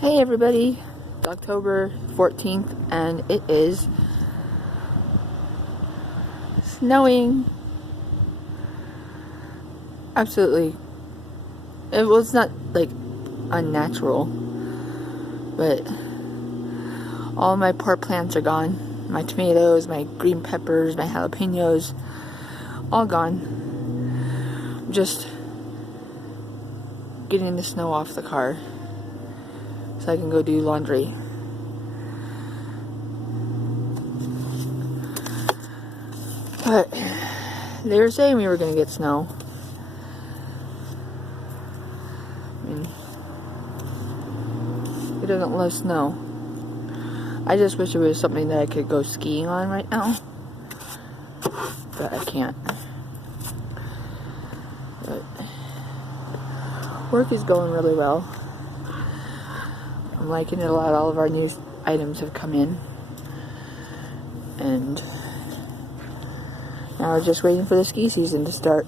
Hey everybody, it's October 14th and it is snowing. Absolutely. It was not like unnatural, but all my poor plants are gone. My tomatoes, my green peppers, my jalapenos, all gone. Just getting the snow off the car so I can go do laundry. But they were saying we were going to get snow. I mean, it doesn't love snow. I just wish it was something that I could go skiing on right now. But I can't. But work is going really well. I'm liking it a lot. All of our new items have come in. And now we're just waiting for the ski season to start.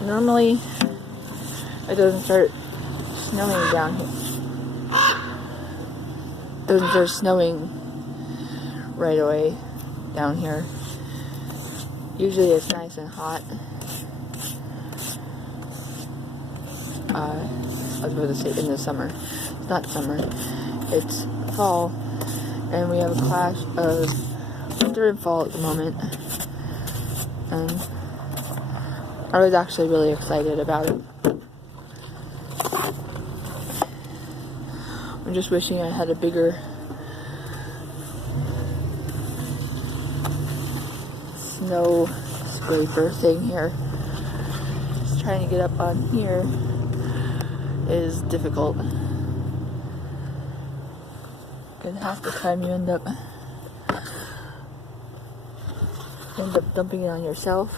Normally, it doesn't start snowing down here. It doesn't start snowing right away down here. Usually it's nice and hot. I was about to say in the summer. It's not summer. It's fall. And we have a clash of winter and fall at the moment. And I was actually really excited about it. I'm just wishing I had a bigger snow scraper thing here. Just trying to get up on here is difficult. Because half the time you end up dumping it on yourself.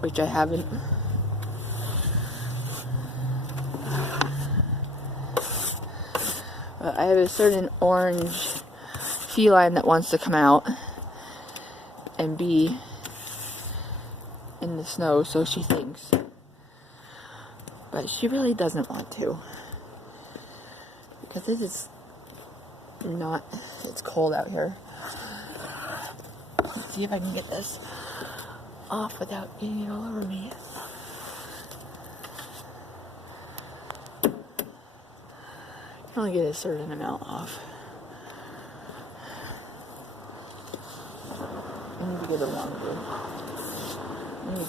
Which I haven't. I have a certain orange feline that wants to come out and be in the snow, so she thinks. But she really doesn't want to. Because it is not, it's cold out here. Let's see if I can get this off without getting it all over me. I can only get a certain amount off. I need to get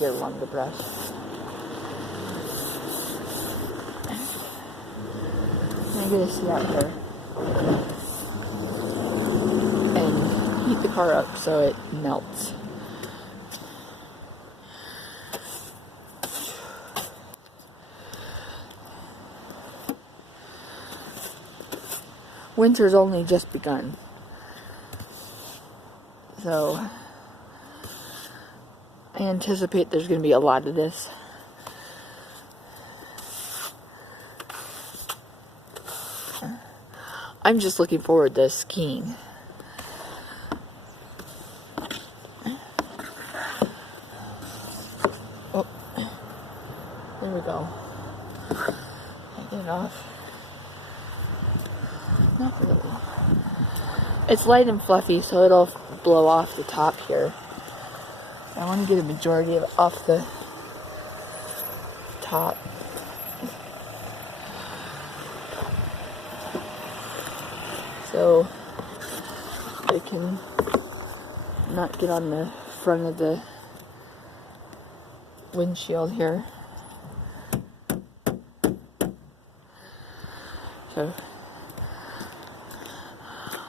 a longer brush. I'm gonna sit out here and heat the car up so it melts. Winter's only just begun. So I anticipate there's going to be a lot of this. I'm just looking forward to skiing. Oh, there we go. Get it off. Not really. It's light and fluffy, so it'll blow off the top here. I want to get a majority of it off the top. So it can not get on the front of the windshield here. So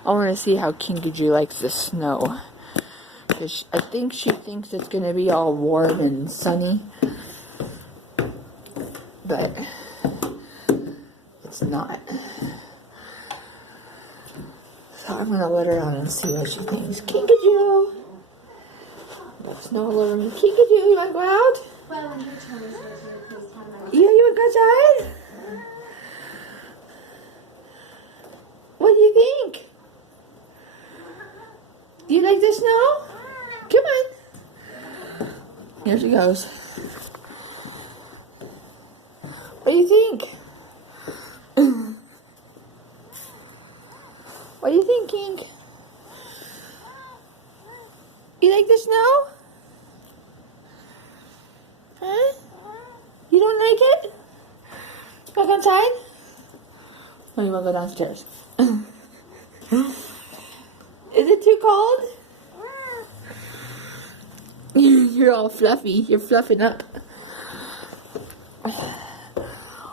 I want to see how Kinkajou likes the snow. Because I think she thinks it's going to be all warm and sunny. But it's not. So I'm going to let her out and see what she thinks. Kinkajou! Got snow all over me. Kinkajou, you want to go out? You want to go outside? What do you think? Do you like the snow? Come on. Here she goes. What do you think? What do you think, King? You like the snow? Huh? You don't like it? Back outside? Or you want to go downstairs? Is it too cold? You're all fluffy. You're fluffing up.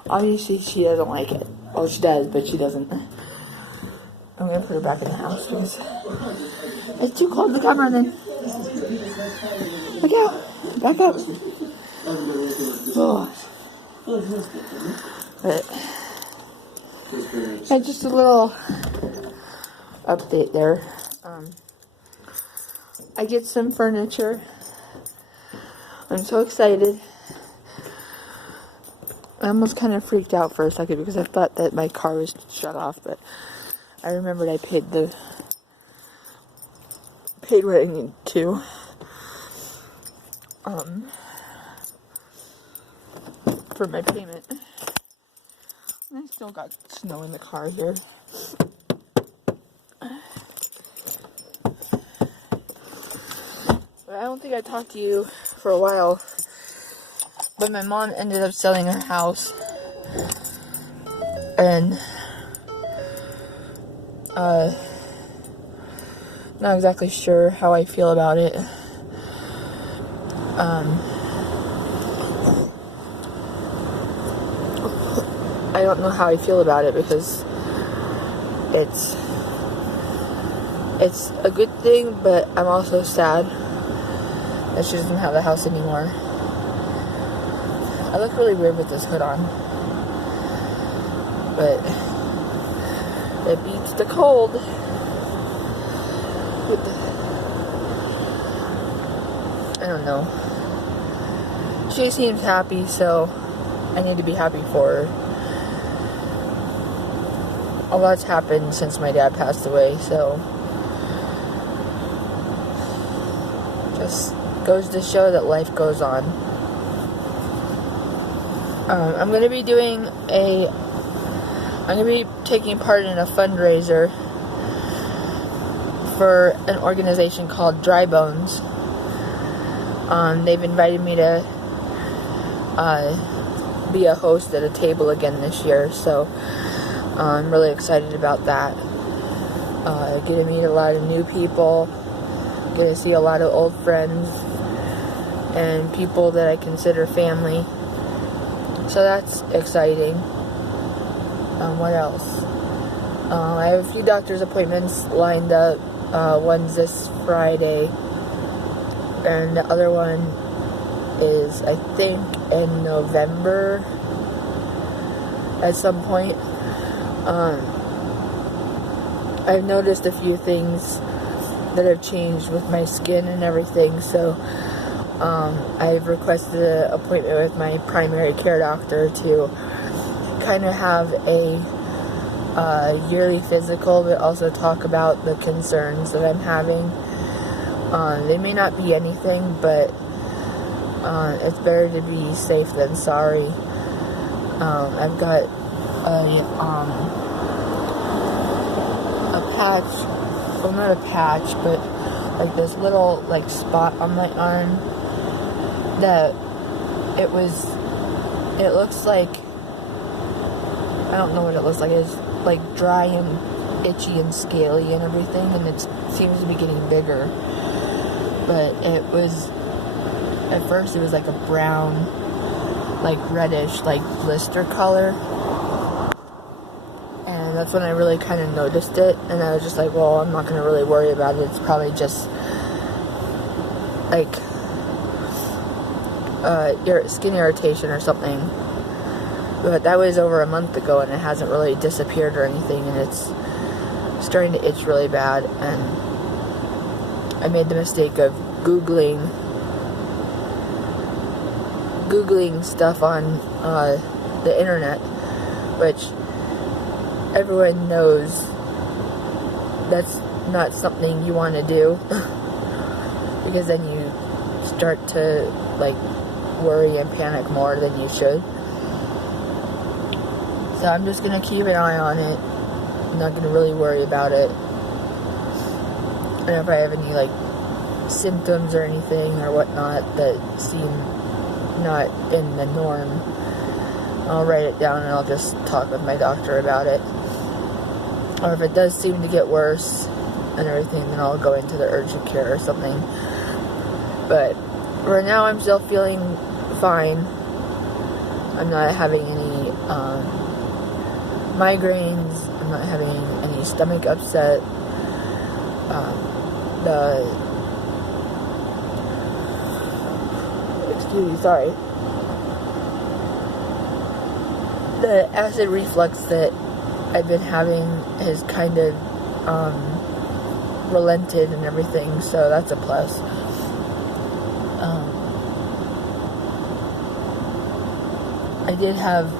Obviously, she doesn't like it. Oh, she does, but she doesn't. I'm going to put her back in the house because it's too cold to come running. Look out. Back up. Oh. But, yeah, just a little update there. I get some furniture. I'm so excited. I almost kind of freaked out for a second because I thought that my car was shut off, but I remembered I paid what I needed to. For my payment. And I still got snow in the car here. But I don't think I talked to you for a while. But my mom ended up selling her house. And not exactly sure how I feel about it. I don't know how I feel about it because it's a good thing, but I'm also sad that she doesn't have the house anymore. I look really weird with this hood on, but it beats the cold. I don't know. She seems happy, so I need to be happy for her. A lot's happened since my dad passed away, so just goes to show that life goes on. I'm going to be taking part in a fundraiser for an organization called Dry Bones. They've invited me to be a host at a table again this year, so I'm really excited about that. Get to meet a lot of new people, get to see a lot of old friends, and people that I consider family. So that's exciting. What else? I have a few doctor's appointments lined up. One's this Friday, and the other one is, I think, in November at some point. I've noticed a few things that have changed with my skin and everything, so I've requested an appointment with my primary care doctor to kind of have a yearly physical, but also talk about the concerns that I'm having. They may not be anything, but it's better to be safe than sorry. I've got a patch, well, not a patch, but like this little like spot on my arm that it looks like, I don't know what it looks like, it's like dry and itchy and scaly and everything, and it seems to be getting bigger. But it was, at first it was like a brown, like reddish, like blister color. And that's when I really kind of noticed it, and I was just like, well, I'm not going to really worry about it. It's probably just like skin irritation or something. But that was over a month ago, and it hasn't really disappeared or anything, and it's starting to itch really bad. And I made the mistake of Googling stuff on the internet, which everyone knows not something you want to do. Because then you start to, like, worry and panic more than you should. So I'm just going to keep an eye on it. I'm not going to really worry about it. And if I have any, like, symptoms or anything or whatnot that seem not in the norm, I'll write it down and I'll just talk with my doctor about it. Or if it does seem to get worse and everything, then I'll go into the urgent care or something. But right now I'm still feeling fine. I'm not having any migraines. I'm not having any stomach upset. The acid reflux that I've been having has kind of relented and everything, so that's a plus. I did have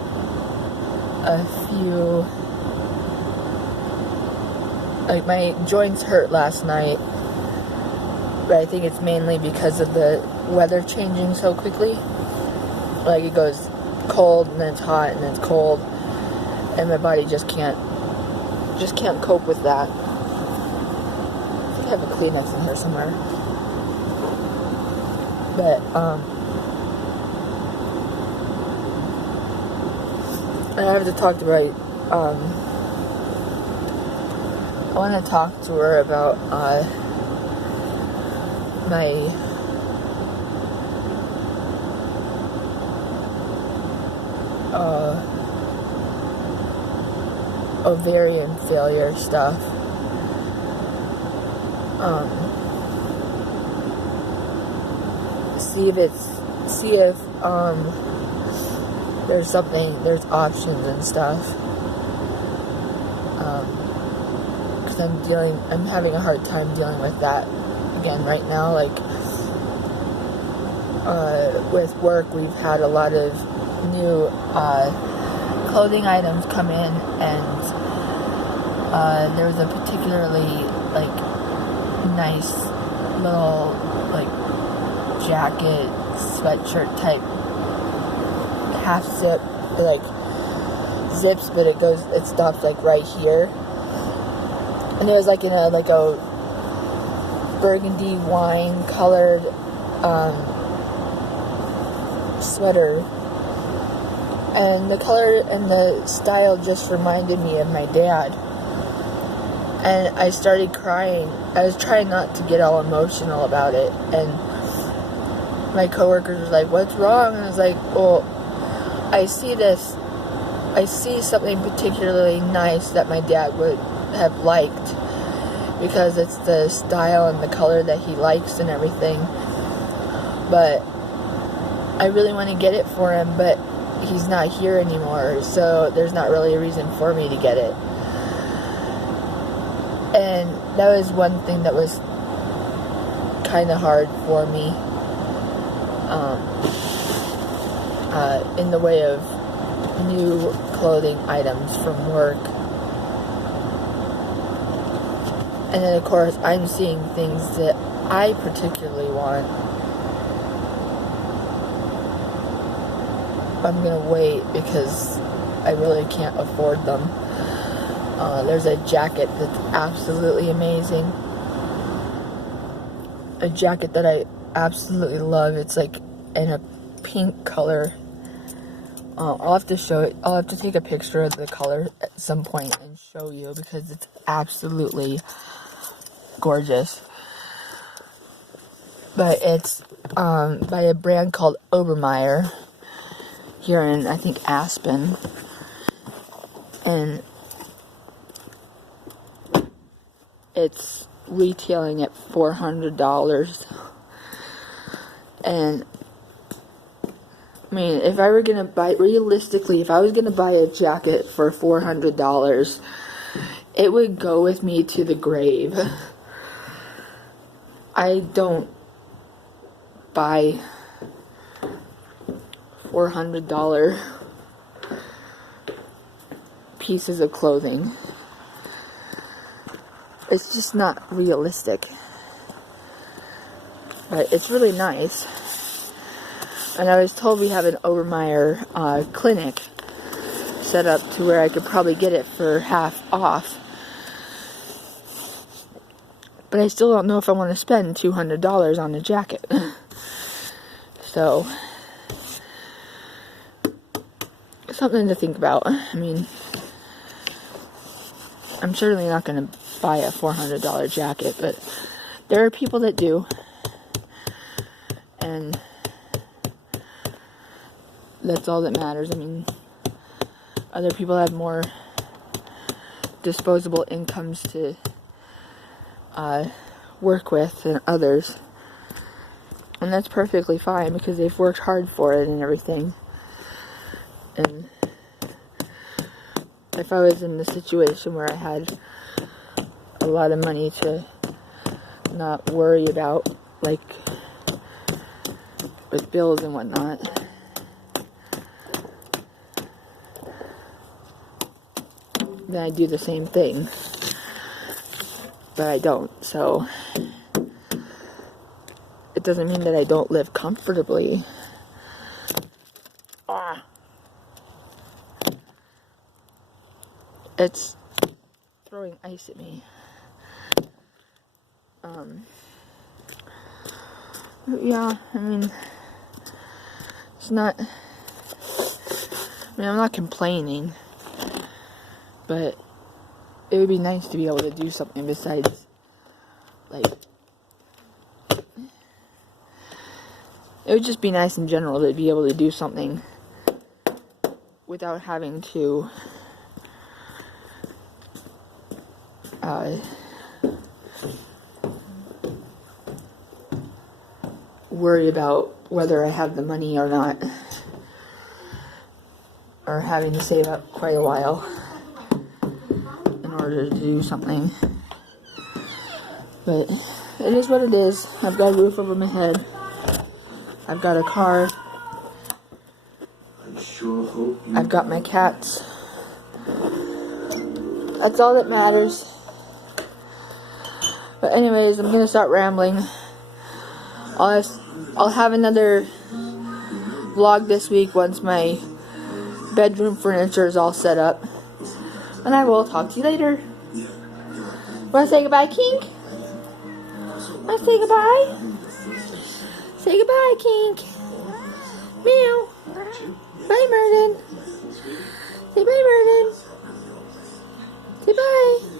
a few, like, my joints hurt last night, but I think it's mainly because of the weather changing so quickly. Like, it goes cold and then it's hot and then it's cold, and my body just can't cope with that. I think I have a Kleenex in here somewhere. But I have to talk to her. I want to talk to her about my ovarian failure stuff. See if there's options and stuff. Because I'm having a hard time dealing with that again right now. Like, with work, we've had a lot of new clothing items come in, and there was a particularly, like, nice little, like, jacket, sweatshirt type, half zip, like, zips, but it stops, like, right here, and it was, like, in a burgundy wine colored sweater, and the color and the style just reminded me of my dad. And I started crying. I was trying not to get all emotional about it, and my coworkers were like, "What's wrong?" And I was like, "Well, I see something particularly nice that my dad would have liked, because it's the style and the color that he likes and everything. But I really want to get it for him, but he's not here anymore, so there's not really a reason for me to get it." And that was one thing that was kind of hard for me, in the way of new clothing items from work. And then, of course, I'm seeing things that I particularly want. I'm gonna wait because I really can't afford them. There's a jacket that's absolutely amazing. A jacket that I absolutely love. It's like in a pink color. I'll have to show it. I'll have to take a picture of the color at some point and show you, because it's absolutely gorgeous. But it's by a brand called Obermeyer here in, I think, Aspen. And it's retailing at $400. And I mean, if I were gonna buy, realistically, if I was gonna buy a jacket for $400, it would go with me to the grave. I don't buy $400 pieces of clothing. It's just not realistic. But it's really nice. And I was told we have an Obermeyer clinic set up to where I could probably get it for half off. But I still don't know if I want to spend $200 on a jacket. So, something to think about. I mean, I'm certainly not going to buy a $400 jacket, but there are people that do. And that's all that matters. I mean, other people have more disposable incomes to work with than others. And that's perfectly fine because they've worked hard for it and everything. And if I was in the situation where I had a lot of money to not worry about, like with bills and whatnot, then I do the same thing. But I don't, so it doesn't mean that I don't live comfortably. It's throwing ice at me. Yeah, I mean, it's not, I'm not complaining, but it would be nice to be able to do something besides, like, it would just be nice in general to be able to do something without having to worry about whether I have the money or not, or having to save up quite a while in order to do something. But it is what it is. I've got a roof over my head. I've got a car. I've got my cats. That's all that matters. But anyways, I'm gonna start rambling. I'll have another vlog this week once my bedroom furniture is all set up. And I will talk to you later. Wanna say goodbye, Kink? Wanna say goodbye? Say goodbye, Kink. Meow. Bye, Merlin. Say bye, Merlin. Say bye.